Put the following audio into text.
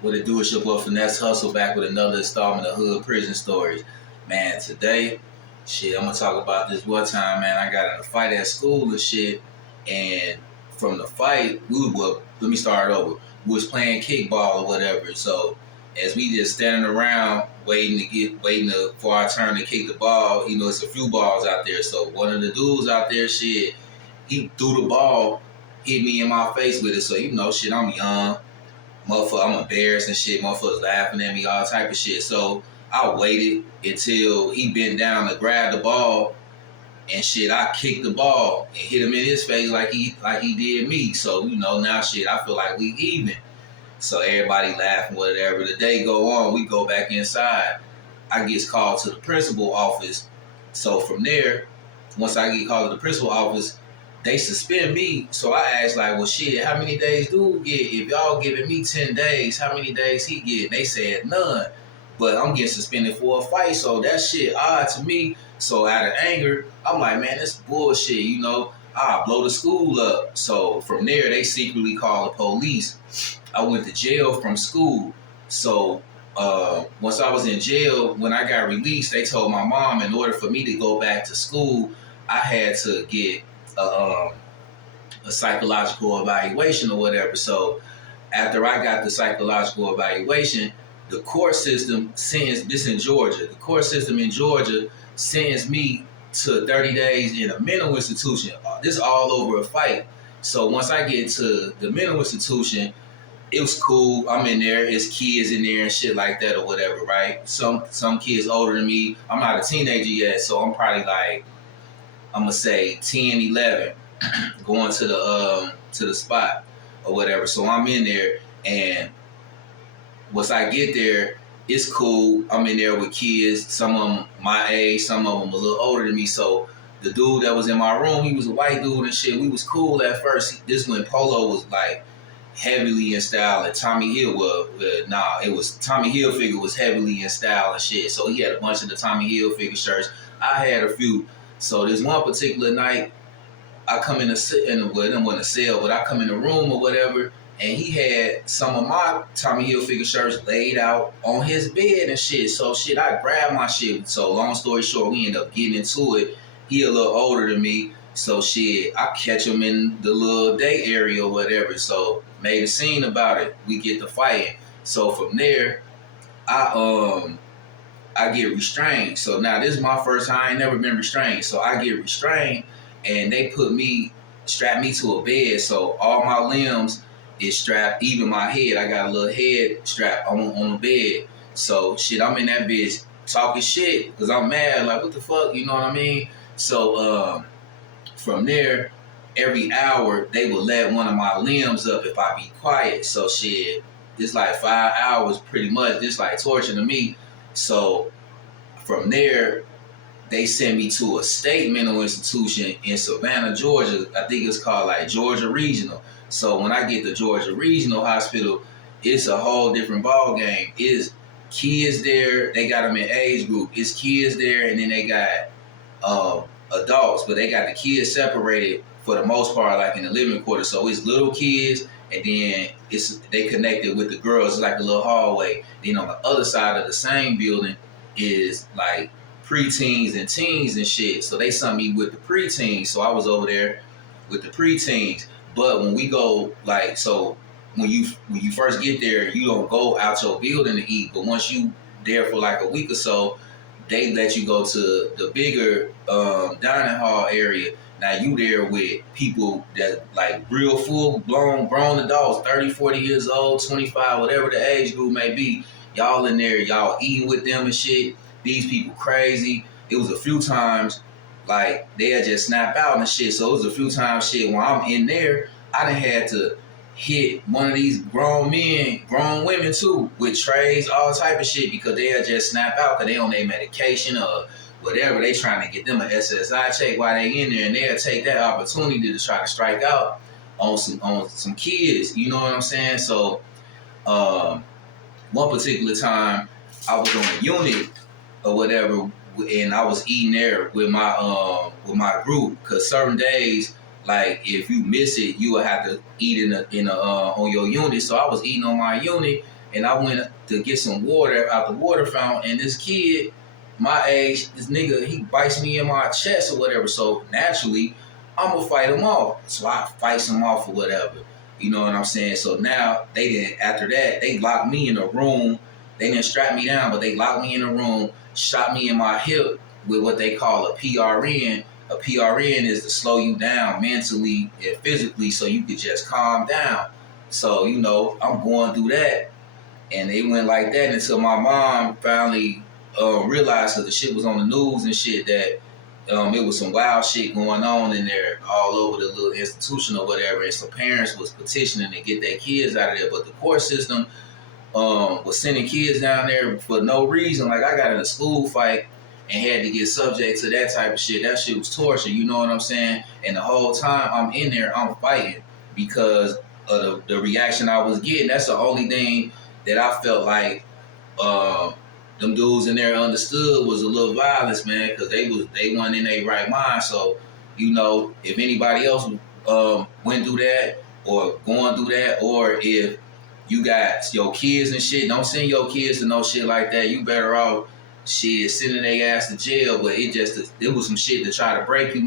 What it do is your boy Finesse Hustle back with another installment of Hood Prison Stories. Man, today, I'm gonna talk about this one time, man. I got in a fight at school and shit, and from the fight, let me start over. We was playing kickball or whatever, so as we just standing around for our turn to kick the ball, it's a few balls out there. So one of the dudes out there, he threw the ball, hit me in my face with it. So I'm young. Motherfucker, I'm embarrassed and shit. Motherfuckers laughing at me, all type of shit. So I waited until he bent down to grab the ball, and shit, I kicked the ball and hit him in his face like he did me. So now shit, I feel like we even. So everybody laughing, whatever. The day go on, we go back inside. I get called to the principal office. So from there, once I get called to the principal office, they suspend me. So I asked, like, well, shit, how many days do we get? If y'all giving me 10 days, how many days he get? They said none. But I'm getting suspended for a fight, so that shit odd to me. So out of anger, I'm like, man, this bullshit, I'll blow the school up. So from there, they secretly called the police. I went to jail from school. So once I was in jail, when I got released, they told my mom in order for me to go back to school, I had to get a psychological evaluation or whatever. So after I got the psychological evaluation, the court system sentenced, this in Georgia, the court system in Georgia sentenced me to 30 days in a mental institution. This all over a fight. So once I get to the mental institution, it was cool. I'm in there. It's kids in there and shit like that or whatever, right? Some kids older than me. I'm not a teenager yet, so I'm probably like, I'm gonna say 10, 11, going to the spot or whatever. So I'm in there, and once I get there, it's cool. I'm in there with kids, some of them my age, some of them a little older than me. So the dude that was in my room, he was a white dude and shit. We was cool at first. This when Polo was like heavily in style, and Tommy Hill Tommy Hilfiger was heavily in style and shit. So he had a bunch of the Tommy Hilfiger shirts. I had a few. So this one particular night, I come in the cell, but I come in the room or whatever, and he had some of my Tommy Hilfiger shirts laid out on his bed and shit. So shit, I grabbed my shit. So long story short, we end up getting into it. He a little older than me, so shit, I catch him in the little day area or whatever. So made a scene about it. We get to fighting. So from there, I get restrained. So now this is my first time. I ain't never been restrained. So I get restrained, and they strap me to a bed. So all my limbs is strapped, even my head. I got a little head strap on the bed. So shit, I'm in that bitch talking shit because I'm mad. Like, what the fuck? You know what I mean? So from there, every hour they would let one of my limbs up if I be quiet. So shit, it's like 5 hours pretty much, just like torture to me. So from there, they sent me to a state mental institution in Savannah, Georgia. I think it's called like Georgia Regional. So when I get to Georgia Regional Hospital, it's a whole different ball game. It's kids there. They got them in age group. It's kids there, and then they got adults, but they got the kids separated for the most part, like in the living quarters. So it's little kids, and then they connected with the girls. It's like a little hallway. Then on the other side of the same building is like preteens and teens and shit. So they sent me with the preteens. So I was over there with the preteens. But when we go, like, so when you first get there, you don't go out your building to eat. But once you there for like a week or so, they let you go to the bigger dining hall area. Now you there with people that like real full-blown grown adults, 30, 40 years old, 25, whatever the age group may be. Y'all in there, y'all eating with them and shit. These people crazy. It was a few times like they'll just snap out and shit. So it was a few times shit when I'm in there, I done had to hit one of these grown men, grown women too, with trays, all type of shit, because they'll just snap out because they on their medication or whatever. They trying to get them an SSI check while they in there, and they'll take that opportunity to try to strike out on some kids. You know what I'm saying? So one particular time I was on a unit or whatever, and I was eating there with my group, because certain days, like if you miss it, you will have to eat in a on your unit. So I was eating on my unit, and I went to get some water out the water fountain, and this kid, my age, this nigga, he bites me in my chest or whatever. So naturally, I'm gonna fight him off. So I fight him off or whatever. You know what I'm saying? So now they didn't. After that, they locked me in a room. They didn't strap me down, but they locked me in a room, shot me in my hip with what they call a PRN. A PRN is to slow you down mentally and physically, so you could just calm down. So I'm going through that, and it went like that until my mom finally realized, because the shit was on the news and shit, that it was some wild shit going on in there all over the little institution or whatever, and some parents was petitioning to get their kids out of there, but the court system was sending kids down there for no reason. Like, I got in a school fight and had to get subject to that type of shit. That shit was torture, you know what I'm saying? And the whole time I'm in there, I'm fighting because of the reaction I was getting. That's the only thing that I felt like them dudes in there understood was a little violence, man, because they weren't in their right mind. So, if anybody else went through that or going through that, or if you got your kids and shit, don't send your kids to no shit like that. You better off sending their ass to jail. But it was some shit to try to break you